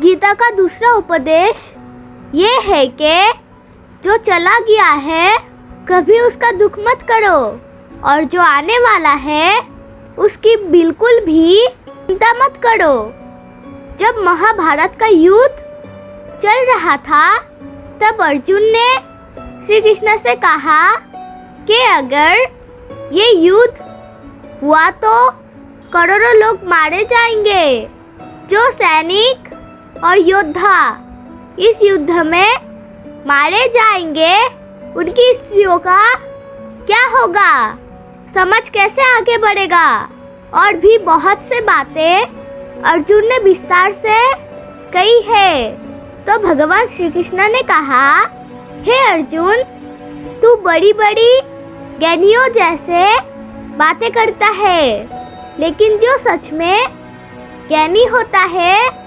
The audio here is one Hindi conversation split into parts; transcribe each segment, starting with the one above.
गीता का दूसरा उपदेश ये है कि जो चला गया है कभी उसका दुख मत करो, और जो आने वाला है उसकी बिल्कुल भी चिंता मत करो। जब महाभारत का युद्ध चल रहा था तब अर्जुन ने श्री कृष्ण से कहा कि अगर ये युद्ध हुआ तो करोड़ों लोग मारे जाएंगे। जो सैनिक और योद्धा इस युद्ध में मारे जाएंगे उनकी स्त्रियों का क्या होगा, समाज कैसे आगे बढ़ेगा। और भी बहुत से बातें अर्जुन ने विस्तार से कही है। तो भगवान श्री कृष्ण ने कहा, हे अर्जुन, तू बड़ी बड़ी ज्ञानियों जैसे बातें करता है, लेकिन जो सच में ज्ञानी होता है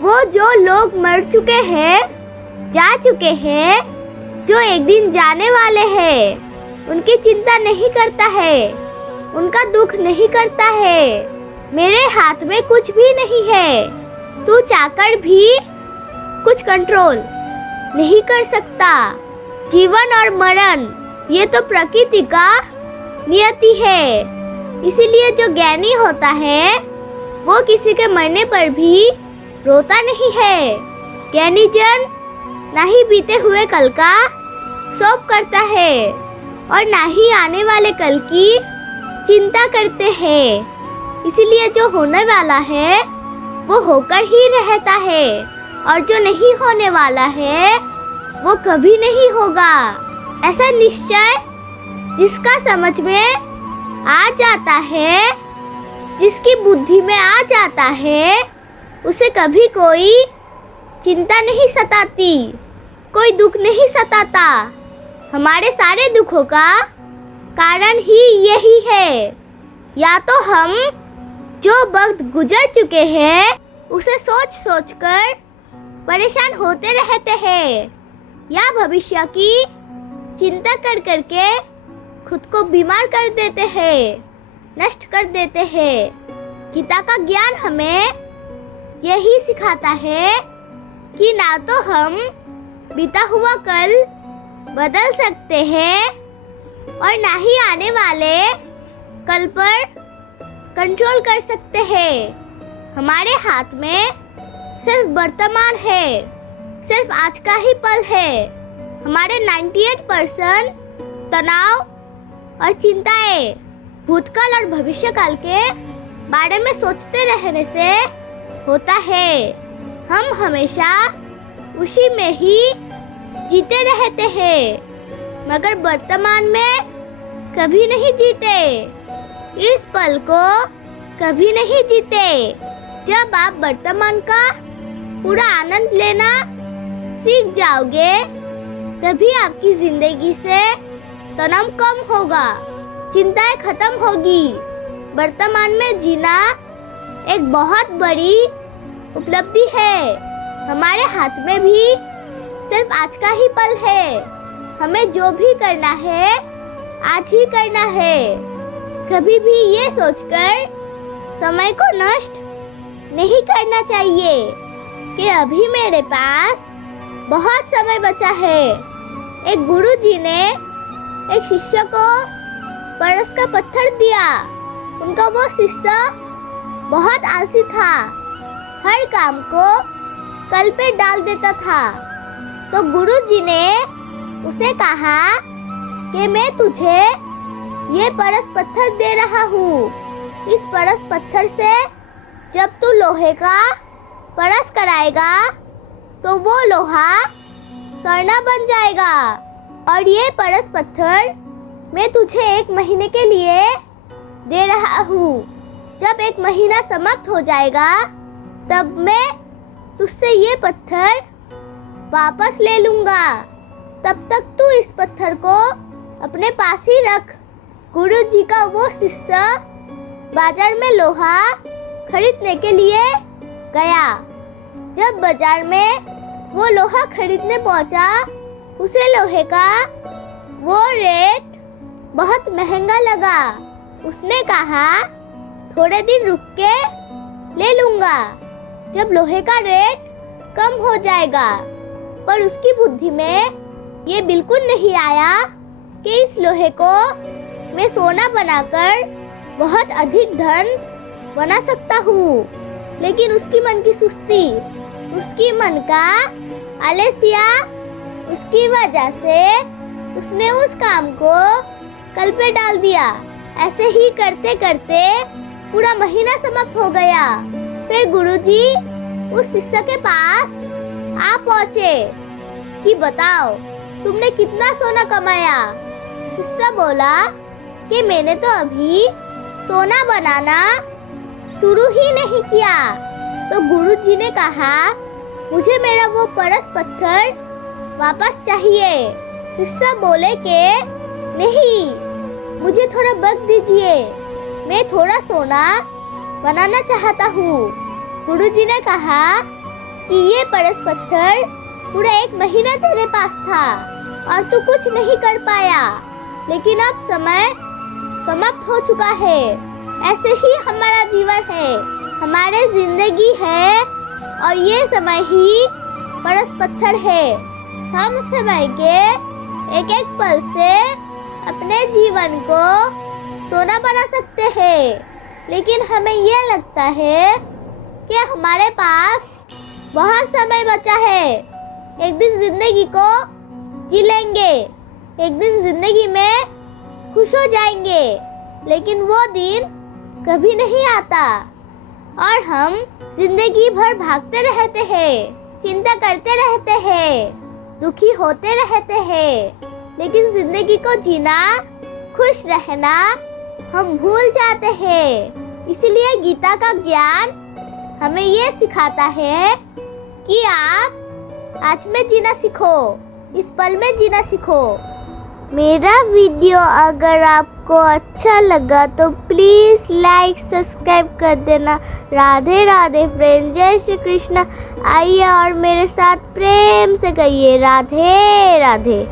वो जो लोग मर चुके हैं, जा चुके हैं, जो एक दिन जाने वाले हैं, उनकी चिंता नहीं करता है, उनका दुख नहीं करता है। मेरे हाथ में कुछ भी नहीं है, तू चाहकर भी कुछ कंट्रोल नहीं कर सकता। जीवन और मरण ये तो प्रकृति का नियति है। इसीलिए जो ज्ञानी होता है वो किसी के मरने पर भी रोता नहीं है। ज्ञानी जन ना ही बीते हुए कल का शोक करता है और ना ही आने वाले कल की चिंता करते हैं। इसीलिए जो होने वाला है वो होकर ही रहता है, और जो नहीं होने वाला है वो कभी नहीं होगा। ऐसा निश्चय जिसका समझ में आ जाता है, जिसकी बुद्धि में आ जाता है, उसे कभी कोई चिंता नहीं सताती, कोई दुख नहीं सताता। हमारे सारे दुखों का कारण ही यही है। या तो हम जो वक्त गुजर चुके हैं उसे सोच सोच कर परेशान होते रहते हैं, या भविष्य की चिंता कर करके खुद को बीमार कर देते हैं, नष्ट कर देते हैं। गीता का ज्ञान हमें यही सिखाता है कि ना तो हम बीता हुआ कल बदल सकते हैं और ना ही आने वाले कल पर कंट्रोल कर सकते हैं। हमारे हाथ में सिर्फ वर्तमान है, सिर्फ आज का ही पल है। हमारे 98% तनाव और चिंताएं भूतकाल और भविष्यकाल के बारे में सोचते रहने से होता है। हम हमेशा उसी में ही जीते रहते हैं, मगर वर्तमान में कभी नहीं जीते, इस पल को कभी नहीं जीते। जब आप वर्तमान का पूरा आनंद लेना सीख जाओगे तभी आपकी जिंदगी से तनाव कम होगा, चिंताएं खत्म होगी। वर्तमान में जीना एक बहुत बड़ी उपलब्धि है। हमारे हाथ में भी सिर्फ आज का ही पल है। हमें जो भी करना है आज ही करना है। कभी भी ये सोचकर समय को नष्ट नहीं करना चाहिए कि अभी मेरे पास बहुत समय बचा है। एक गुरुजी ने एक शिष्य को परस का पत्थर दिया। उनका वो शिष्य बहुत आलसी था, हर काम को कल पे डाल देता था। तो गुरुजी ने उसे कहा कि मैं तुझे ये परस पत्थर दे रहा हूँ। इस परस पत्थर से जब तू लोहे का परस कराएगा तो वो लोहा स्वर्ण बन जाएगा। और ये परस पत्थर मैं तुझे 1 महीने के लिए दे रहा हूँ। जब 1 महीना समाप्त हो जाएगा तब मैं तुझसे ये पत्थर वापस ले लूँगा। तब तक तू इस पत्थर को अपने पास ही रख। गुरुजी का वो शिष्य बाजार में लोहा खरीदने के लिए गया। जब बाजार में वो लोहा खरीदने पहुंचा, उसे लोहे का वो रेट बहुत महंगा लगा। उसने कहा थोड़े दिन रुक के ले लूँगा। जब लोहे का रेट कम हो जाएगा। पर उसकी बुद्धि में ये बिल्कुल नहीं आया कि इस लोहे को मैं सोना बनाकर बहुत अधिक धन बना सकता हूँ। लेकिन उसकी मन की सुस्ती, उसकी मन का आलस्य, उसकी वजह से उसने उस काम को कल पे डाल दिया। ऐसे ही करते करते पूरा महीना समाप्त हो गया। फिर गुरुजी उस शिष्य के पास आ पहुंचे कि बताओ तुमने कितना सोना कमाया। शिष्य बोला कि मैंने तो अभी सोना बनाना शुरू ही नहीं किया। तो गुरुजी ने कहा मुझे मेरा वो परस पत्थर वापस चाहिए। शिष्य बोले कि नहीं, मुझे थोड़ा वक्त दीजिए, मैं थोड़ा सोना बनाना चाहता हूँ। गुरुजी ने कहा कि ये परस पत्थर पूरा 1 महीना तेरे पास था और तू कुछ नहीं कर पाया, लेकिन अब समय समाप्त हो चुका है। ऐसे ही हमारा जीवन है, हमारी जिंदगी है और ये समय ही परस पत्थर है। हम समय के एक एक पल से अपने जीवन को सोना बना सकते हैं, लेकिन हमें ये लगता है कि हमारे पास बहुत समय बचा है, एक दिन जिंदगी को जी लेंगे, एक दिन जिंदगी में खुश हो जाएंगे। लेकिन वो दिन कभी नहीं आता और हम जिंदगी भर भागते रहते हैं, चिंता करते रहते हैं, दुखी होते रहते हैं। लेकिन जिंदगी को जीना, खुश रहना हम भूल जाते हैं। इसलिए गीता का ज्ञान हमें ये सिखाता है कि आप आज में जीना सीखो, इस पल में जीना सीखो। मेरा वीडियो अगर आपको अच्छा लगा तो प्लीज़ लाइक सब्सक्राइब कर देना। राधे राधे फ्रेंड, जय श्री कृष्ण। आइए और मेरे साथ प्रेम से कहिए राधे राधे।